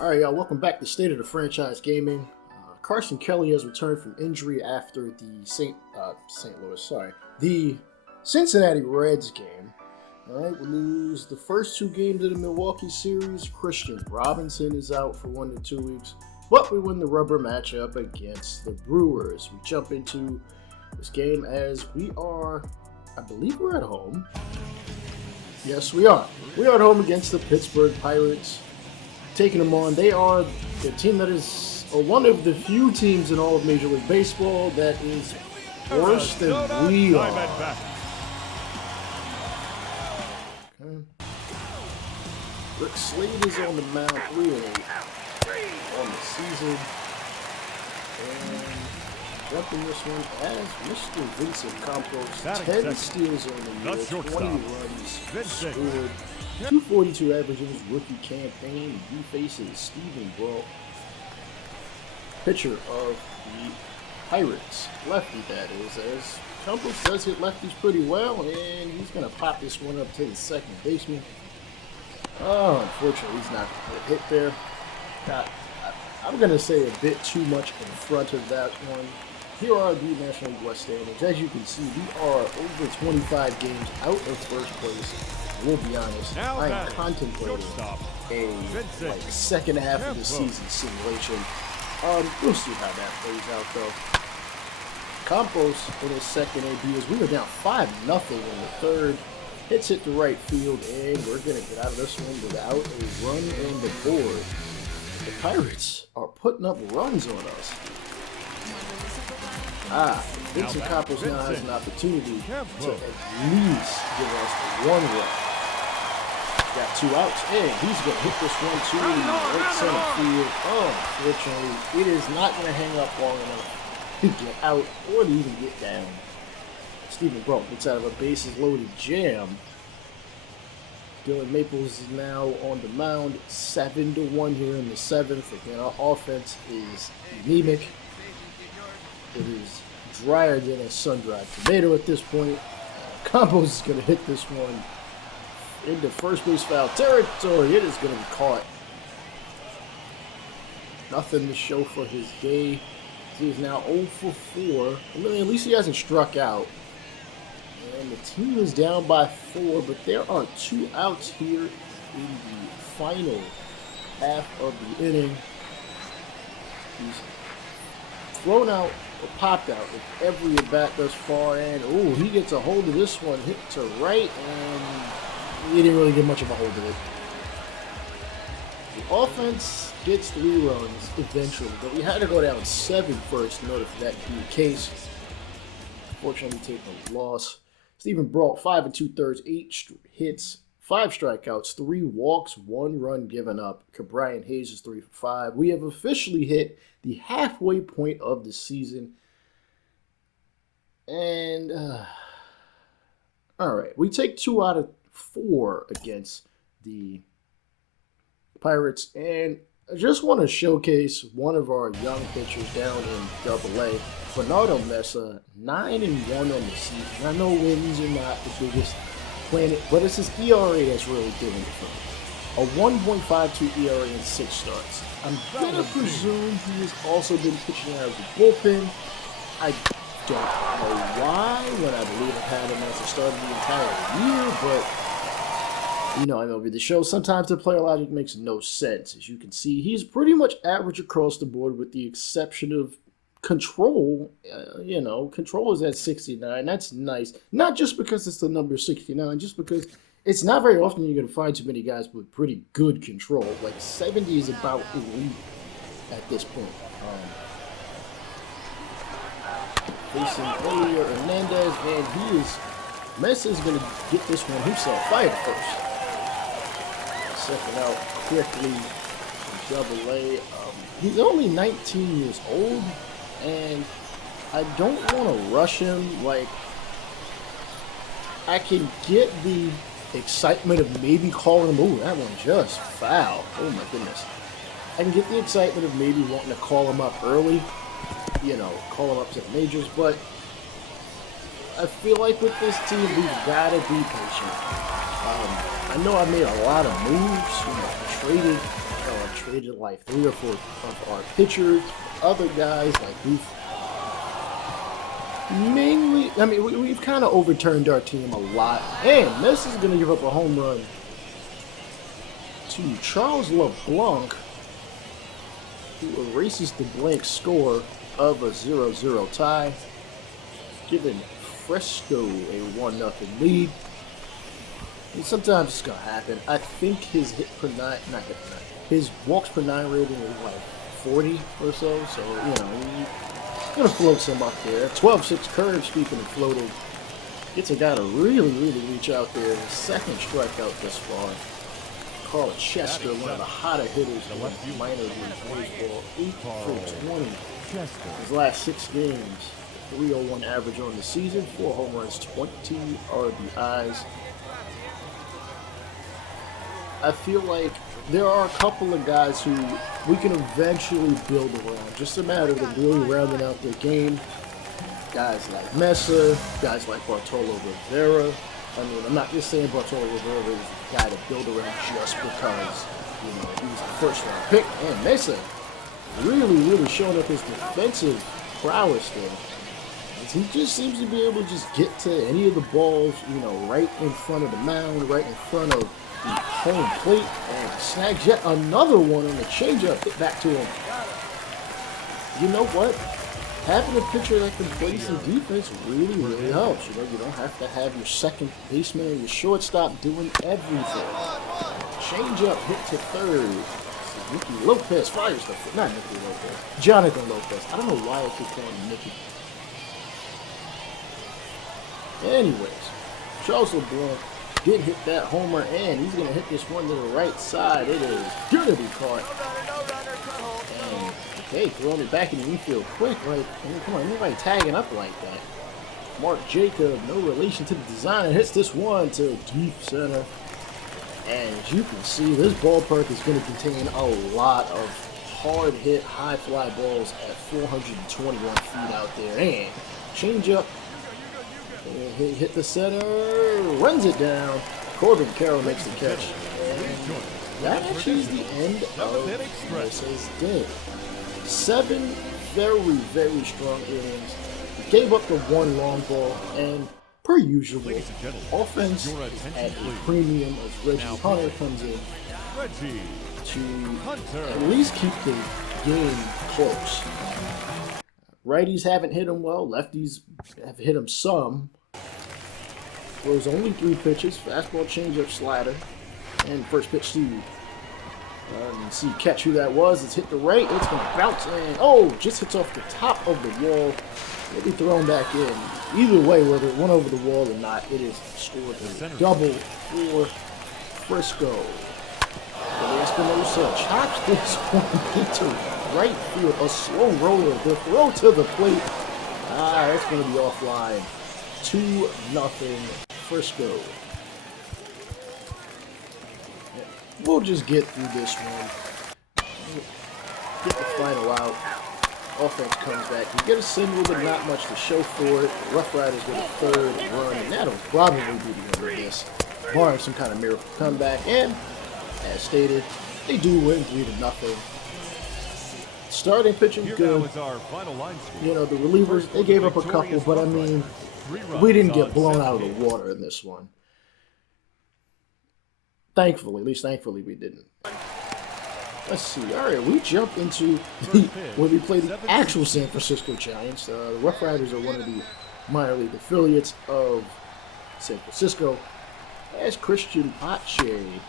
All right, y'all, welcome back to State of the Franchise Gaming. Carson Kelly has returned from injury after the Cincinnati Reds game. All right, we lose the first two games of the Milwaukee series. Christian Robinson is out for 1 to 2 weeks, but we win the rubber matchup against the Brewers. We jump into this game as we are, I believe we're at home. Yes, we are. We are at home against the Pittsburgh Pirates. Taking them on. They are the team that is one of the few teams in all of Major League Baseball that is worse than we are. Okay. Rick Slade is on the mound, 3-8 on the season. And jumping this one as Mr. Vincent Campos, 10 steals on the year, 20 runs scored. 242 average in his rookie campaign. He faces Stephen Brault, pitcher of the Pirates. Lefty, that is, as Campos does hit lefties pretty well, and he's going to pop this one up to the second baseman. Oh, unfortunately, he's not going to hit there. I'm going to say a bit too much in front of that one. Here are the National League West standings. As you can see, we are over 25 games out of first place. We'll be honest, I am contemplating a second half of the season simulation. We'll see how that plays out, though. Campos in his second AB as we are down 5-0 in the third. Hits hit the right field, and we're going to get out of this one without a run on the board. The Pirates are putting up runs on us. Vincent Campos now has an opportunity to at least give us one run. Got 2 outs, and he's going to hit this one to right center field. Unfortunately, it is not going to hang up long enough to get out or to even get down. Stephen Brault gets out of a bases-loaded jam. Dylan Maples is now on the mound, 7-1 here in the 7th. Again, our offense is anemic. It is drier than a sun-dried tomato at this point. Campos is going to hit this one into first base foul territory. It is going to be caught. Nothing to show for his day. He is now 0 for 4. I mean, at least he hasn't struck out. And the team is down by 4, but there are 2 outs here in the final half of the inning. He's thrown out or popped out with every at bat thus far, and he gets a hold of this one, hit to right, and he didn't really get much of a hold of it. The offense gets 3 runs eventually, but we had to go down 7 first in order for that to be the case. Unfortunately, taking a loss. Stephen Brault, 5 2/3, 8 hits, 5 strikeouts, 3 walks, 1 run given up. Cabrian Hayes is 3 for 5. We have officially hit the halfway point of the season. And, all right, we take 2 out of 4 against the Pirates, and I just want to showcase one of our young pitchers down in AA, Bernardo Mesa, 9-1 on the season. I know wins are not the biggest planet, but it's his ERA that's really doing it for me. A 1.52 ERA in 6 starts. I'm going to presume he has also been pitching out of the bullpen. I don't know why, when I believe I've had him as the starter the entire year, but you know, MLB the Show, sometimes the player logic makes no sense. As you can see, he's pretty much average across the board with the exception of control. Control is at 69. That's nice. Not just because it's the number 69, just because it's not very often you're going to find too many guys with pretty good control. Like 70 is about elite at this point. Facing Julio Hernandez, and Mesa's going to get this one himself. Fired first. Second out quickly from AA. He's only 19 years old, and I don't want to rush him. Like, I can get the excitement of maybe calling him, that one just foul. Oh my goodness. I can get the excitement of maybe wanting to call him up early, call him up to the majors, but I feel like with this team, we've got to be patient. I know I made a lot of moves, traded like 3 or 4 of our pitchers, other guys like we've mainly, I mean, we've kind of overturned our team a lot. And this is going to give up a home run to Charles LeBlanc, who erases the blank score of a 0-0 tie, giving Fresco a 1-0 lead. And sometimes it's going to happen. I think his his walks per 9 rating is like 40 or so, so, you know, he's going to float some up there. 12-6 curve, speaking of floating, gets a guy to really reach out there. His second strikeout this far. Carl Chester, one of the hotter hitters in minor league baseball, 8 for 20. His last 6 games, 301 average on the season, 4 home runs, 20 RBIs. I feel like there are a couple of guys who we can eventually build around. Just a matter of them really rounding out their game. Guys like Mesa, guys like Bartolo Rivera. I mean, I'm not just saying Bartolo Rivera is a guy to build around just because, you know, he's the first round pick. And Mesa really showing up his defensive prowess there. He just seems to be able to just get to any of the balls, you know, right in front of the mound, right in front of the home plate, and snags yet another one on the changeup, hit back to him. You know what? Having a pitcher that can play some defense really helps. You know, you don't have to have your second baseman or your shortstop doing everything. Changeup hit to third. Nicky Lopez fires the not Nicky Lopez, Jonathan Lopez. I don't know why I keep calling him Nicky. Anyways, Charles LeBlanc did hit that homer, and he's going to hit this one to the right side. It is going to be caught. And, okay, throwing it back in the infield quick. Like, I mean, come on, anybody tagging up like that? Mark Jacob, no relation to the designer, hits this one to deep center. And as you can see, this ballpark is going to contain a lot of hard hit, high fly balls at 421 feet out there. And changeup. He hit the center, runs it down. Corbin Carroll makes the catch. And that actually is the end of Mesa's day. 7 very strong innings. He gave up the 1 long ball, and per usual, offense at a premium as Reggie Hunter comes in to at least keep the game close. Righties haven't hit him well. Lefties have hit him some. Throws only 3 pitches. Fastball, changeup, slider. And first pitch to see catch who that was. It's hit the right. It's going to bounce and just hits off the top of the wall. It'll be thrown back in. Either way, whether it went over the wall or not, it is scored a double for Frisco. The Espinosa chops this one into right field, a slow roller, the throw to the plate. That's going to be offline. 2-0 Frisco. We'll just get through this one. Get the final out. Offense comes back. You get a single, but not much to show for it. Rough Riders get a 3rd run, and that'll probably be the end of this, barring some kind of miracle comeback. And as stated, they do win 3-0. Starting pitching good. You know, the relievers, they gave up a couple, but I mean, we didn't get blown out of the water in this one. Thankfully, at least thankfully we didn't. Let's see. All right, we jump into where we play the actual San Francisco Giants. The Rough Riders are one of the minor league affiliates of San Francisco. As Christian Pache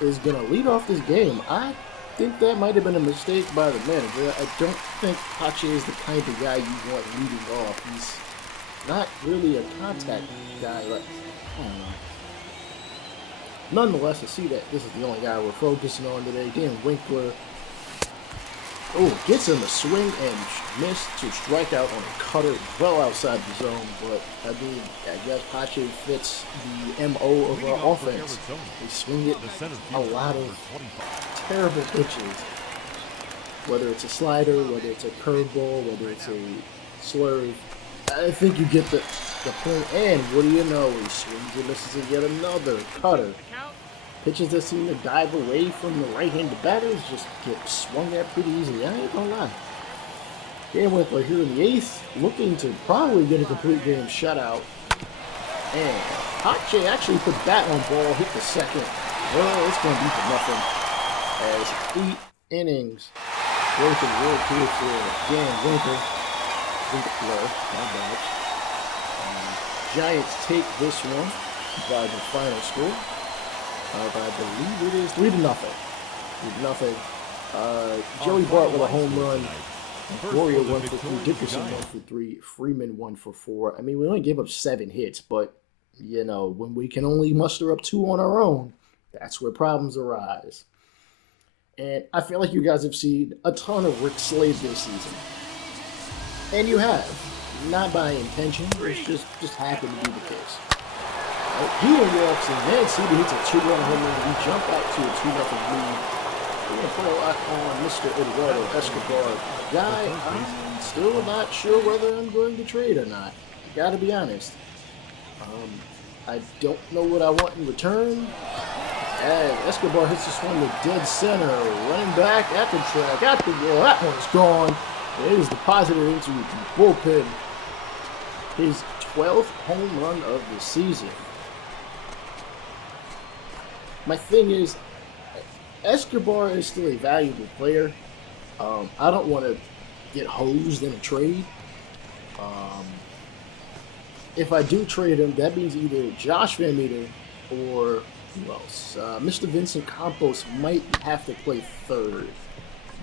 is going to lead off this game. I think that might have been a mistake by the manager. I don't think Pache is the kind of guy you want leading off. He's not really a contact guy. Like, I don't know. Nonetheless, I see that this is the only guy we're focusing on today. Dan Winkler. Gets in the swing and missed to strike out on a cutter well outside the zone. But, I mean, I guess Pache fits the MO of our offense. They swing it a lot of terrible pitches. Whether it's a slider, whether it's a curveball, whether it's a slurve. I think you get the point. And what do you know? He swings and misses and yet another cutter. Pitches that seem to dive away from the right-handed batters just get swung at pretty easily. I ain't gonna lie. Dan Winkler here in the 8th, looking to probably get a complete game shutout. And Hot J actually put bat on ball, hit the second. Well, it's going to be for nothing. As 8 innings worth of work here for Dan Winkler. My bad. Giants take this one by the final score. I believe it is 3-0. 3-0. Joey Bart with a home run. Gloria 1 for 3, Dickerson 1 for 3, Freeman 1 for 4. I mean, we only gave up 7 hits, but, you know, when we can only muster up 2 on our own, that's where problems arise. And I feel like you guys have seen a ton of Rick Slade this season. And you have. Not by intention, it's just happened to be the case. He walks and Mancini hits a 2-run home run. We jump back to a 2-0 lead. We're going to put a lot on Mr. Eduardo Escobar. Guy, I'm still not sure whether I'm going to trade or not. Gotta be honest. I don't know what I want in return. As Escobar hits this one to dead center. Running back at the track, at the wall. That one's gone. It is deposited into the bullpen. His 12th home run of the season. My thing is, Escobar is still a valuable player. I don't want to get hosed in a trade. If I do trade him, that means either Josh Van Meter or who else? Mr. Vincent Campos might have to play third.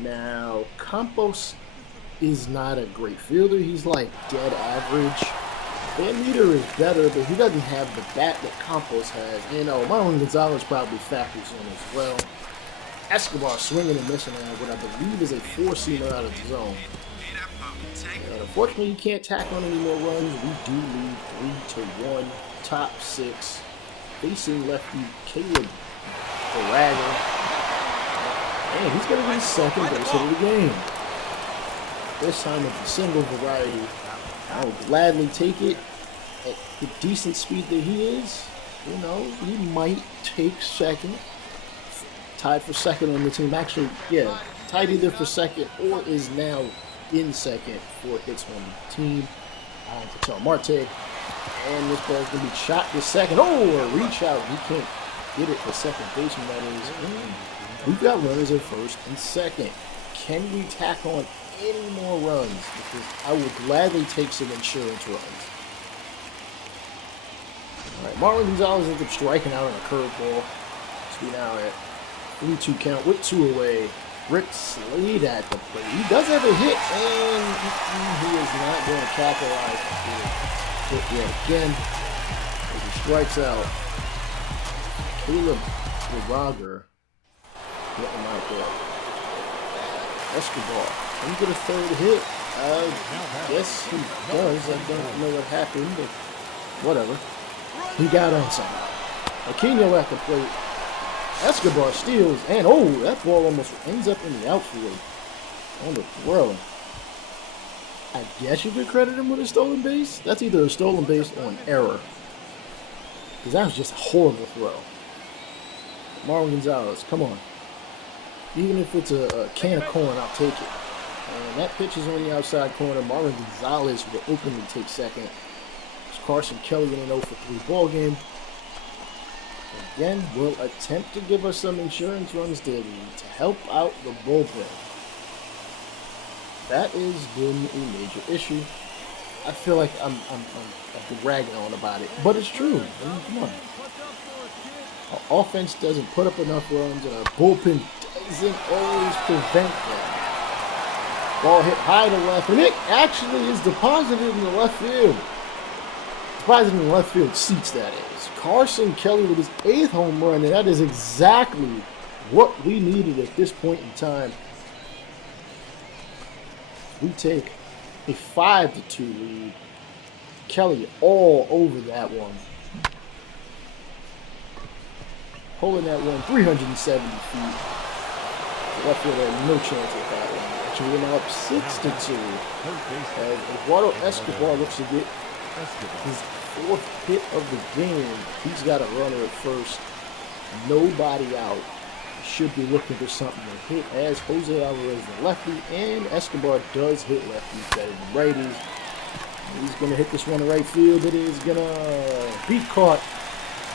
Now, Campos is not a great fielder. He's like dead average. Van Meter is better, but he doesn't have the bat that Campos has. And Marlon Gonzalez probably factors in as well. Escobar swinging and missing at what I believe is a 4-seamer out of the zone. And unfortunately, you can't tack on any more runs. We do lead 3-1, top 6. Facing lefty Caleb Baraga. And he's going to be the second base hit of the game. This time of the single variety. I'll gladly take it at the decent speed that he is. You know, he might take second. Tied for second on the team. Actually, yeah, tied either for second or is now in second for hits on the team. Patel Marte. And this ball's going to be shot to second. Oh, a reach out. He can't get it for second baseman, that is. We've got runners at first and second. Can we tack on any more runs? Because I would gladly take some insurance runs. All right, Marlon Gonzalez ends up striking out on a curveball. So we now at 3-2 count with 2 away. Rick Slade at the plate. He does have a hit, and he is not going to capitalize on the hit yet again. As he strikes out Caleb Baraga. Getting him out there. Escobar. Can he get a third hit? Yes, he does. I don't know what happened, but whatever. He got on something. Aquino at the plate. Escobar steals, and that ball almost ends up in the outfield on the throw. I guess you could credit him with a stolen base. That's either a stolen base or an error. Because that was just a horrible throw. Marlon Gonzalez, come on. Even if it's a can of corn, I'll take it. And that pitch is on the outside corner. Marlon Gonzalez will openly take second. It's Carson Kelly in an 0-for-3 ball game. Again, will attempt to give us some insurance runs to help out the bullpen. That has been a major issue. I feel like I'm bragging on about it, but it's true. I mean, come on. Our offense doesn't put up enough runs, and our bullpen doesn't always prevent them. Ball hit high to left, and it actually is deposited in the left field. Deposited in the left field seats, that is. Carson Kelly with his 8th home run, and that is exactly what we needed at this point in time. We take a 5-2 lead. Kelly all over that one. Pulling that one 370 feet. Left field had no chance at that one. Actually, we're now up 6-2. As Eduardo Escobar looks to get his 4th hit of the game. He's got a runner at first. Nobody out. Should be looking for something to hit as Jose Alvarez the lefty, and Escobar does hit lefties better than righties. He's going to hit this one to right field. It is going to be caught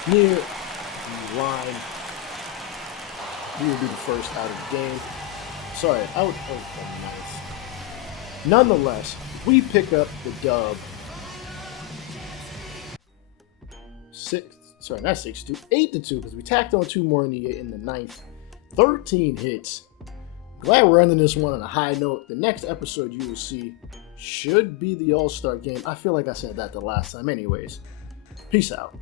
near the line. He will be the first out of the game. Sorry, out of the ninth. Nonetheless, we pick up the dub. 8-2, because we tacked on 2 more in the ninth. 13 hits. Glad we're ending this one on a high note. The next episode you will see should be the All-Star game. I feel like I said that the last time anyways. Peace out.